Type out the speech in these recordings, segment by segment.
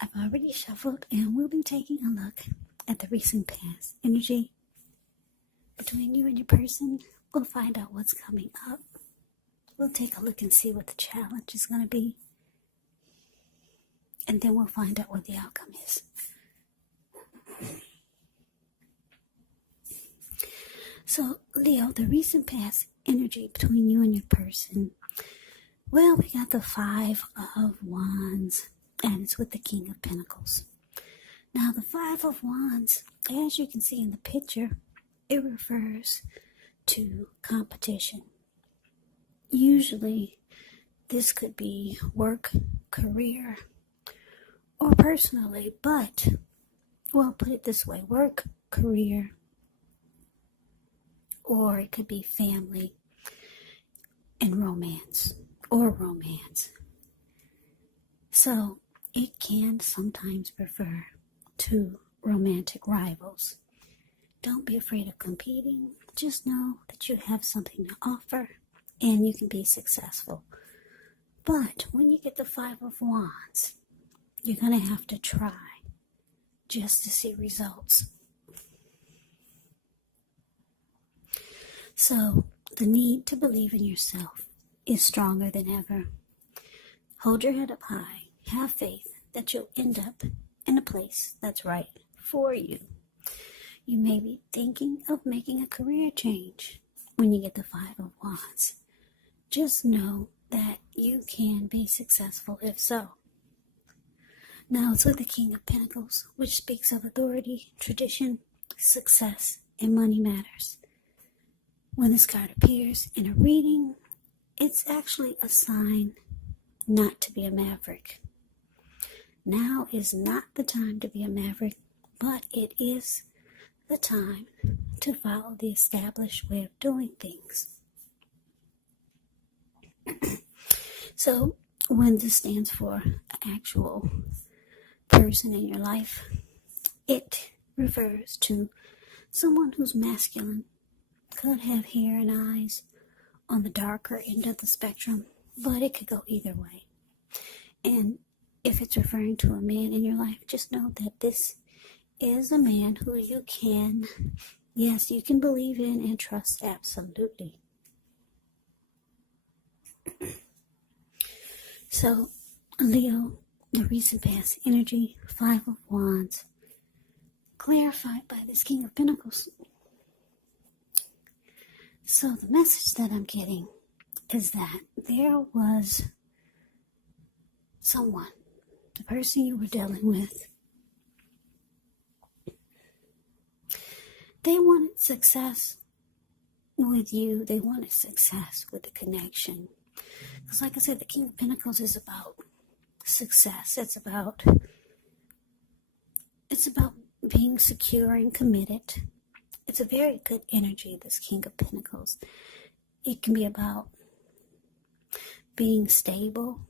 I've already shuffled and we'll be taking a look at the recent past energy between you and your person. We'll find out what's coming up. We'll take a look and see what the challenge is going to be. And then we'll find out what the outcome is. So, Leo, the recent past energy between you and your person. Well, we got the Five of Wands, and it's with the King of Pentacles. Now, the Five of Wands, as you can see in the picture, it refers to competition. Usually, this could be work, career, or personally, but, well, put it this way, work, career, or it could be family and romance, or romance. So, it can sometimes refer to romantic rivals. Don't be afraid of competing. Just know that you have something to offer and you can be successful. But when you get the Five of Wands, you're going to have to try just to see results. So, the need to believe in yourself is stronger than ever. Hold your head up high. Have faith that you'll end up in a place that's right for you. You may be thinking of making a career change when you get the Five of Wands. Just know that you can be successful if so. Now it's with the King of Pentacles, which speaks of authority, tradition, success, and money matters. When this card appears in a reading, it's actually a sign not to be a maverick. Now is not the time to be a maverick, but it is the time to follow the established way of doing things. So, when this stands for an actual person in your life, it refers to someone who's masculine, could have hair and eyes on the darker end of the spectrum, but it could go either way. And if it's referring to a man in your life, just know that this is a man who you can, yes, you can believe in and trust absolutely. So, Leo, the recent past energy, Five of Wands, clarified by this King of Pentacles. So the message that I'm getting is that there was someone, the person you were dealing with, they wanted success with you. They wanted success with the connection. Because like I said, the King of Pentacles is about success. It's about being secure and committed. It's a very good energy, this King of Pentacles. It can be about being stable.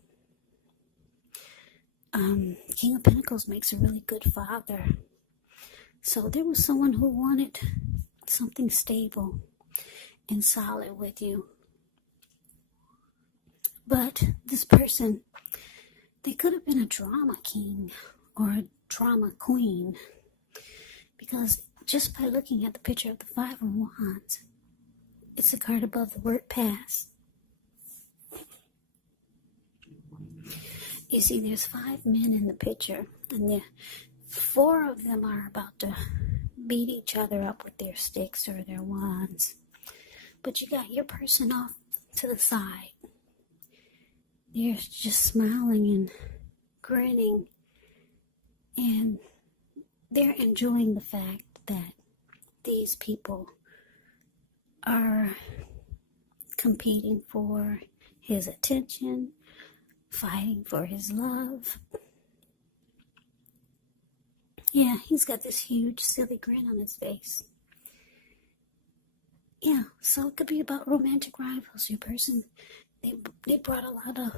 King of Pentacles makes a really good father. So there was someone who wanted something stable and solid with you. But this person, they could have been a drama king or a drama queen. Because just by looking at the picture of the Five of Wands, it's a card above the word past. You see, there's 5 men in the picture, and 4 of them are about to beat each other up with their sticks or their wands. But you got your person off to the side. They're just smiling and grinning, and they're enjoying the fact that these people are competing for his attention, fighting for his love. Yeah, he's got this huge silly grin on his face. Yeah, so it could be about romantic rivals. Your person, they brought a lot of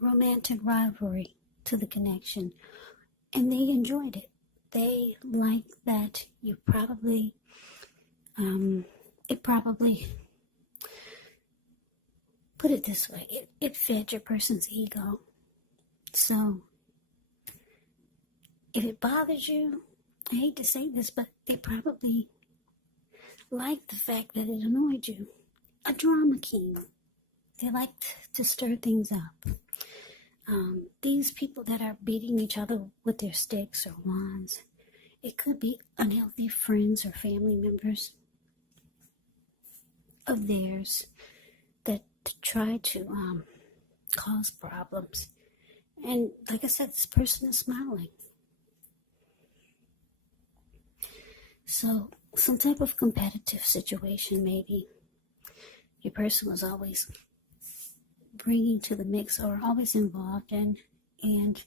romantic rivalry to the connection, and they enjoyed it. They like that you probably, put it this way, it fed your person's ego. So, if it bothers you, I hate to say this, but they probably like the fact that it annoyed you. A drama king. They like to stir things up. These people that are beating each other with their sticks or wands, it could be unhealthy friends or family members of theirs that try to cause problems. And like I said, this person is smiling. So some type of competitive situation, maybe your person was always bringing to the mix or always involved in, and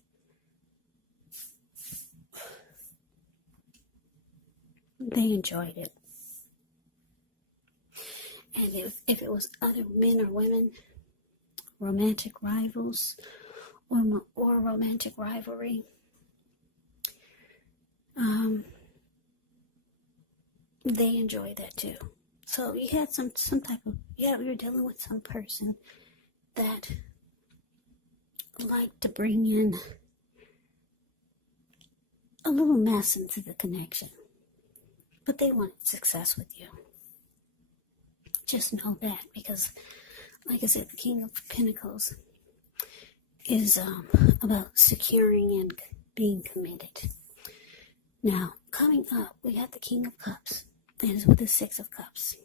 they enjoyed it. And if it was other men or women, romantic rivals or romantic rivalry, they enjoy that too. So you had some type of, we were dealing with some person that liked to bring in a little mess into the connection. But they wanted success with you. Just know that, because like I said, the King of Pentacles is about securing and being committed. Now, coming up, we got the King of Cups. That is with the Six of Cups.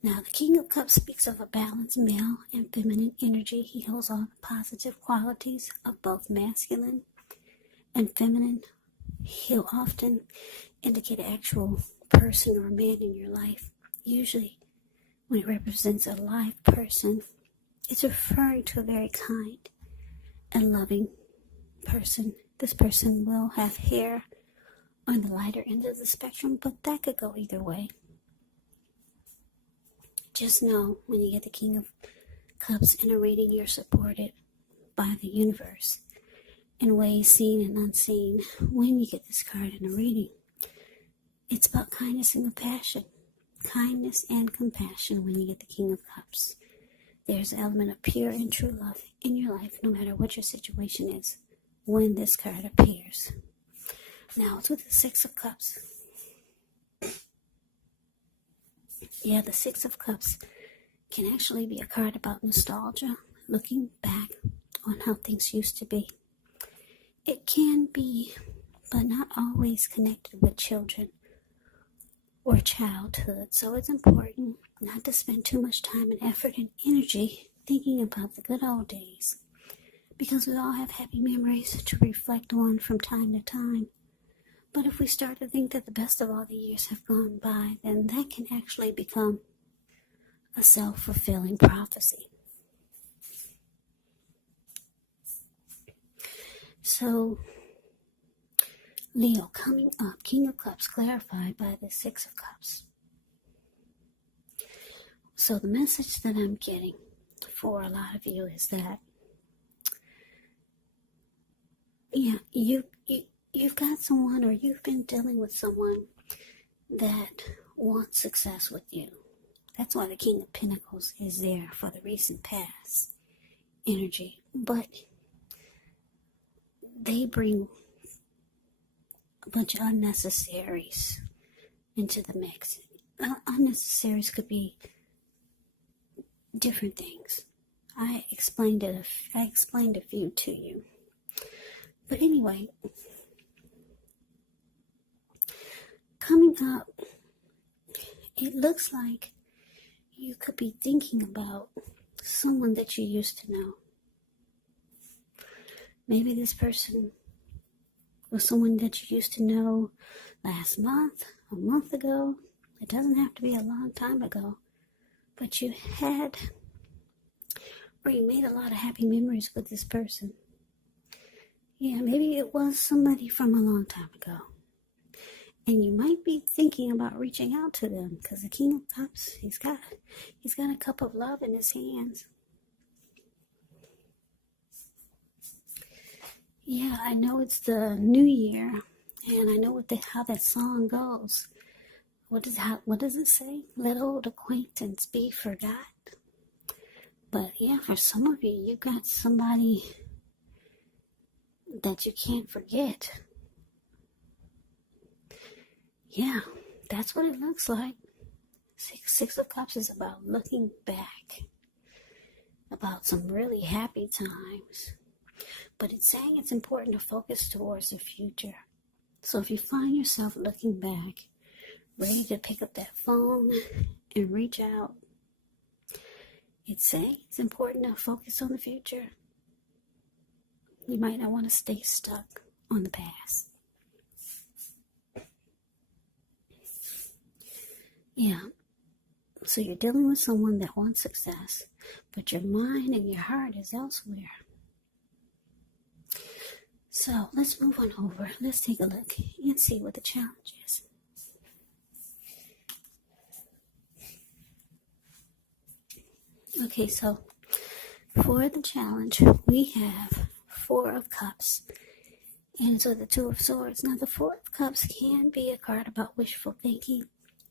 Now, the King of Cups speaks of a balanced male and feminine energy. He holds all the positive qualities of both masculine and feminine. He'll often indicate an actual person or man in your life. Usually, when it represents a live person, it's referring to a very kind and loving person. This person will have hair on the lighter end of the spectrum, but that could go either way. Just know, when you get the King of Cups in a reading, you're supported by the universe in ways seen and unseen. When you get this card in a reading, it's about kindness and compassion. Kindness and compassion when you get the King of Cups. There's an element of pure and true love in your life, no matter what your situation is, when this card appears. Now, it's with the Six of Cups. Yeah, the Six of Cups can actually be a card about nostalgia, looking back on how things used to be. It can be, but not always, connected with children or childhood. So it's important not to spend too much time and effort and energy thinking about the good old days, because we all have happy memories to reflect on from time to time. But if we start to think that the best of all the years have gone by, then that can actually become a self-fulfilling prophecy. So, Leo, coming up, King of Cups clarified by the Six of Cups. So the message that I'm getting for a lot of you is that, you've got someone, or you've been dealing with someone that wants success with you. That's why the King of Pentacles is there for the recent past energy. But they bring a bunch of unnecessaries into the mix. Unnecessaries could be different things. I explained a few to you. But anyway, coming up, it looks like you could be thinking about someone that you used to know. Maybe this person was someone that you used to know last month, a month ago. It doesn't have to be a long time ago. But you made a lot of happy memories with this person. Yeah, maybe it was somebody from a long time ago. And you might be thinking about reaching out to them, because the King of Cups, he's got a cup of love in his hands. Yeah, I know it's the new year, and I know how that song goes. What does it say? Let old acquaintance be forgot. But yeah, for some of you, you got somebody that you can't forget. yeah, that's what it looks like. Six of Cups is about looking back, about some really happy times. But it's saying it's important to focus towards the future. So if you find yourself looking back, ready to pick up that phone and reach out, it's saying it's important to focus on the future. You might not want to stay stuck on the past. Yeah. So you're dealing with someone that wants success, but your mind and your heart is elsewhere. So let's move on over. Let's take a look and see what the challenge is. Okay, so for the challenge, we have 4 of Cups. And so the 2 of Swords. Now the 4 of Cups can be a card about wishful thinking.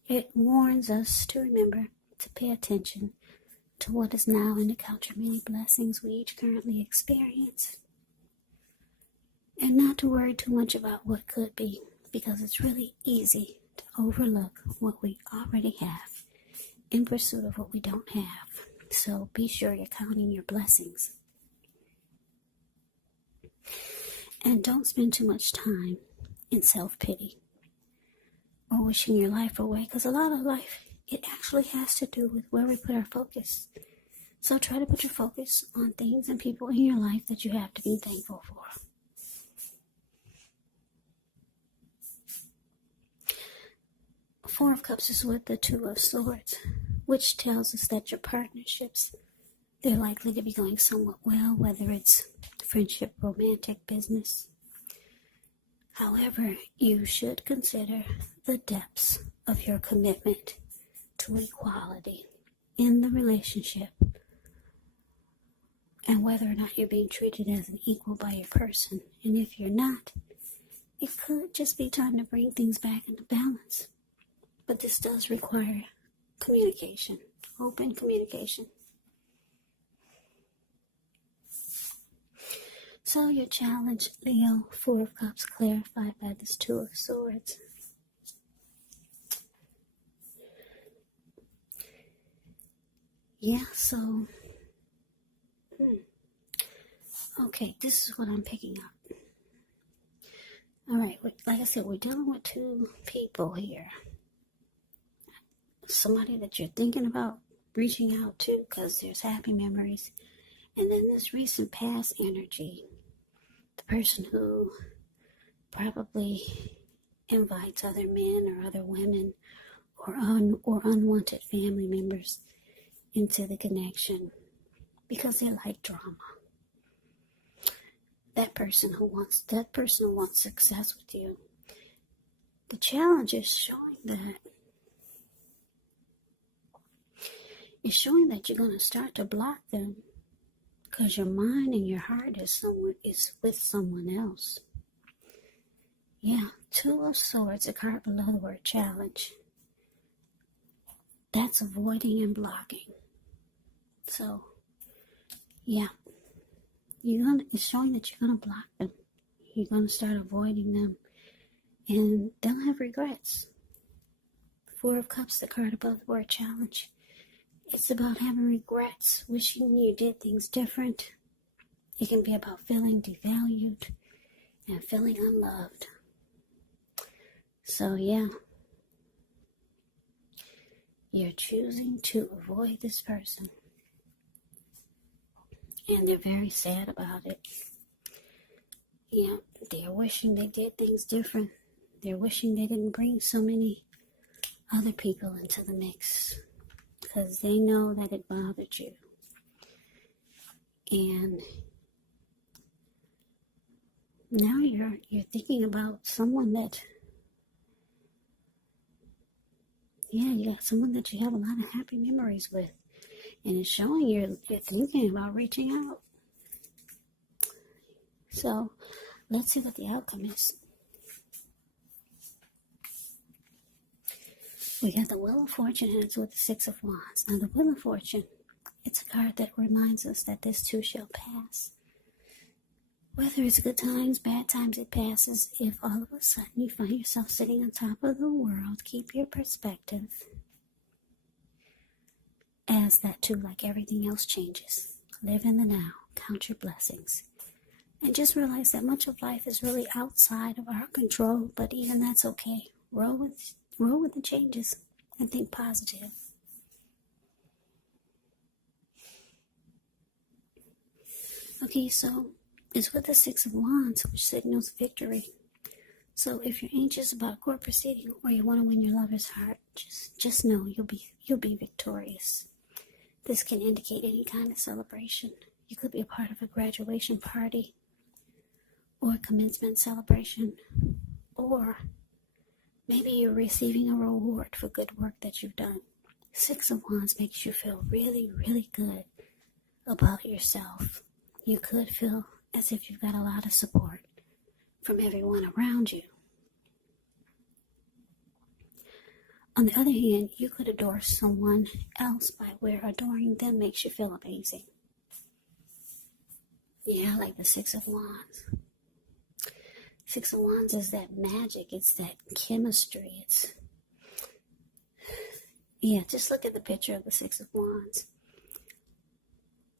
It warns us to remember to pay attention to what is now and to count your many blessings we each currently experience. And not to worry too much about what could be, because it's really easy to overlook what we already have in pursuit of what we don't have. So be sure you're counting your blessings. And don't spend too much time in self-pity or wishing your life away, because a lot of life, it actually has to do with where we put our focus. So try to put your focus on things and people in your life that you have to be thankful for. 4 of Cups is with the 2 of Swords, which tells us that your partnerships, they're likely to be going somewhat well, whether it's friendship, romantic, business. However, you should consider the depths of your commitment to equality in the relationship and whether or not you're being treated as an equal by your person. And if you're not, it could just be time to bring things back into balance. But this does require communication, open communication. So your challenge, Leo, 4 of Cups, clarified by this 2 of Swords. Yeah, so, okay, this is what I'm picking up. All right, like I said, we're dealing with 2 people here. Somebody that you're thinking about reaching out to because there's happy memories. And then this recent past energy, the person who probably invites other men or other women or unwanted family members into the connection because they like drama. That person who wants success with you. The challenge is showing that you're going to start to block them because your mind and your heart is with someone else. Yeah, 2 of Swords, a card below the word challenge. That's avoiding and blocking. So, yeah, it's showing that you're going to block them. You're going to start avoiding them, and they'll have regrets. 4 of Cups, the card above the word challenge. It's about having regrets, wishing you did things different. It can be about feeling devalued and feeling unloved. So, yeah, you're choosing to avoid this person. And they're very sad about it. Yeah, they're wishing they did things different. They're wishing they didn't bring so many other people into the mix, because they know that it bothered you. And now you're thinking about someone that, you got someone that you have a lot of happy memories with. And it's showing you're thinking about reaching out. So let's see what the outcome is. We got the Wheel of Fortune, and it's with the 6 of Wands. Now the Wheel of Fortune, it's a card that reminds us that this too shall pass. Whether it's good times, bad times, it passes. If all of a sudden you find yourself sitting on top of the world, keep your perspective as that too, like everything else, changes. Live in the now. Count your blessings. And just realize that much of life is really outside of our control, but even that's okay. Roll with the changes and think positive. Okay, so it's with the Six of Wands, which signals victory. So if you're anxious about court proceeding or you want to win your lover's heart, just know you'll be victorious. This can indicate any kind of celebration. You could be a part of a graduation party or a commencement celebration, or maybe you're receiving a reward for good work that you've done. Six of Wands makes you feel really, really good about yourself. You could feel as if you've got a lot of support from everyone around you. On the other hand, you could adore someone else by where adoring them makes you feel amazing. Yeah, like the Six of Wands. Six of Wands is that magic. It's that chemistry. Just look at the picture of the Six of Wands.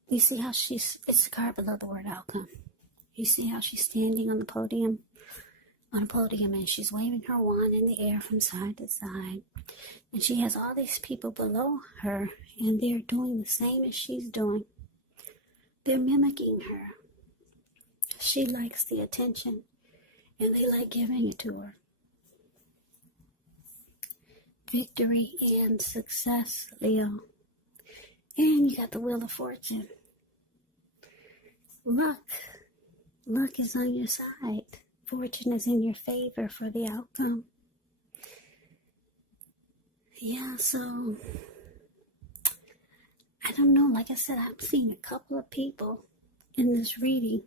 You see how it's a card below the word outcome. You see how she's standing on a podium, and she's waving her wand in the air from side to side. And she has all these people below her, and they're doing the same as she's doing. They're mimicking her. She likes the attention, and they like giving it to her. Victory and success, Leo. And you got the Wheel of Fortune. Luck is on your side. Fortune is in your favor for the outcome. Yeah, so I don't know. Like I said, I've seen a couple of people in this reading.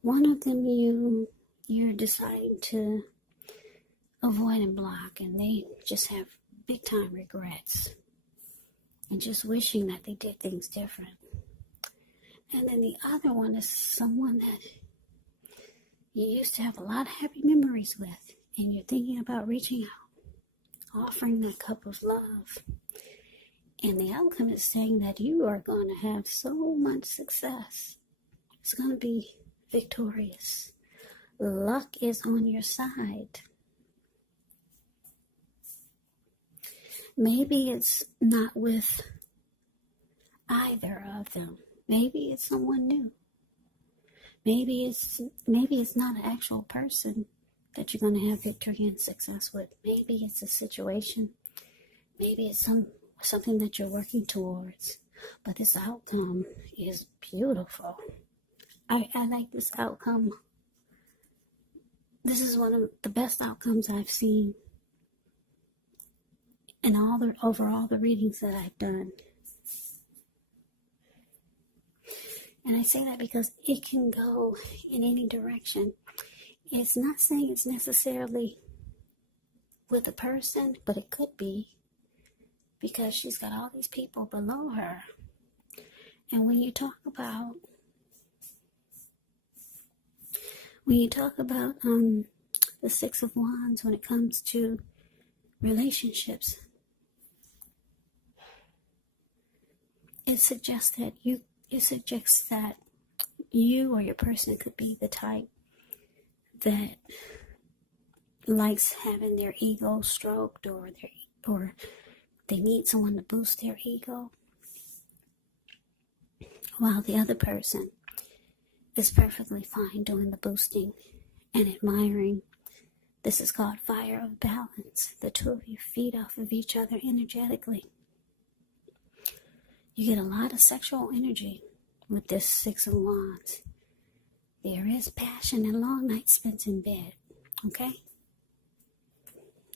One of them you're deciding to avoid and block, and they just have big time regrets and just wishing that they did things different. And then the other one is someone that you used to have a lot of happy memories with, and you're thinking about reaching out, offering that cup of love. And the outcome is saying that you are going to have so much success. It's going to be victorious. Luck is on your side. Maybe it's not with either of them. Maybe it's someone new. Maybe it's not an actual person that you're going to have victory and success with. Maybe it's a situation. Maybe it's something that you're working towards. But this outcome is beautiful. I like this outcome. This is one of the best outcomes I've seen in over all the readings that I've done. And I say that because it can go in any direction. It's not saying it's necessarily with a person, but it could be, because she's got all these people below her. And when you talk about the Six of Wands, when it comes to relationships, it suggests that you or your person could be the type that likes having their ego stroked, or they need someone to boost their ego, while the other person is perfectly fine doing the boosting and admiring. This is called fire of balance. The two of you feed off of each other energetically. You get a lot of sexual energy with this Six of Wands. There is passion and long night spent in bed. Okay?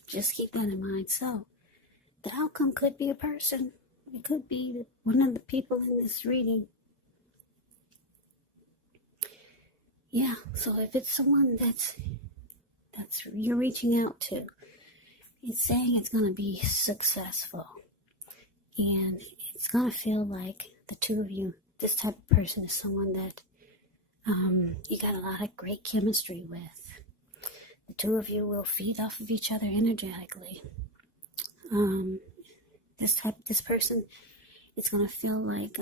Just keep that in mind. So, the outcome could be a person. It could be one of the people in this reading. Yeah, so if it's someone that's you're reaching out to, it's saying it's going to be successful. And it's going to feel like the two of you, this type of person is someone that you got a lot of great chemistry with. The two of you will feed off of each other energetically. This person, it's going to feel like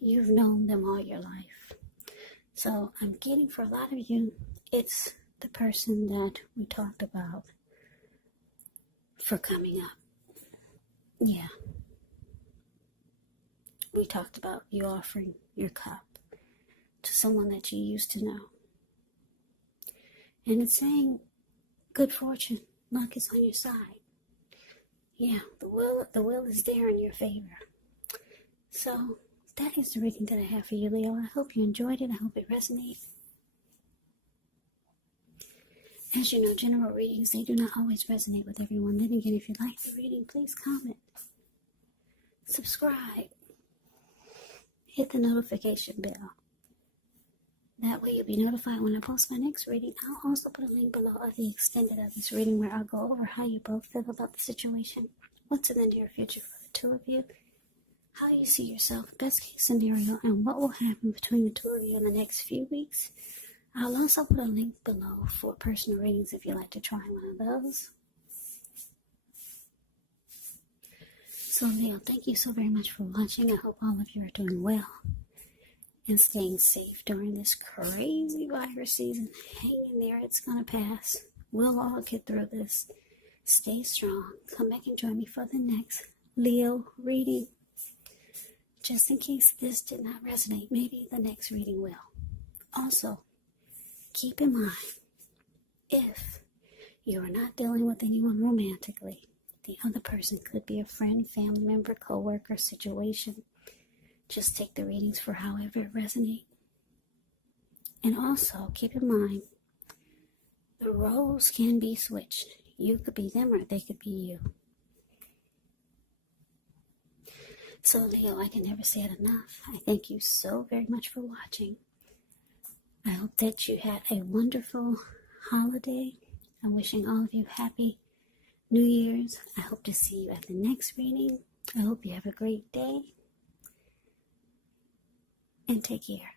you've known them all your life. So I'm getting, for a lot of you, it's the person that we talked about for coming up. Yeah. We talked about you offering your cup to someone that you used to know. And it's saying good fortune, luck is on your side. Yeah, the will is there in your favor. So that is the reading that I have for you, Leo. I hope you enjoyed it. I hope it resonated. As you know, general readings, they do not always resonate with everyone. Then again, if you like the reading, please comment, subscribe, hit the notification bell. That way you'll be notified when I post my next reading. I'll also put a link below of the extended of this reading where I'll go over how you both feel about the situation, what's in the near future for the two of you, how you see yourself, best case scenario, and what will happen between the two of you in the next few weeks. I'll also put a link below for personal readings if you'd like to try one of those. So Leo, thank you so very much for watching. I hope all of you are doing well and staying safe during this crazy virus season. Hang in there, it's gonna pass. We'll all get through this. Stay strong. Come back and join me for the next Leo reading. Just in case this did not resonate, maybe the next reading will. Also, keep in mind, if you are not dealing with anyone romantically, the other person could be a friend, family member, co-worker situation. Just take the readings for however it resonates. And also, keep in mind, the roles can be switched. You could be them or they could be you. So Leo, I can never say it enough. I thank you so very much for watching. I hope that you had a wonderful holiday. I'm wishing all of you happy New Year's. I hope to see you at the next reading. I hope you have a great day. And take care.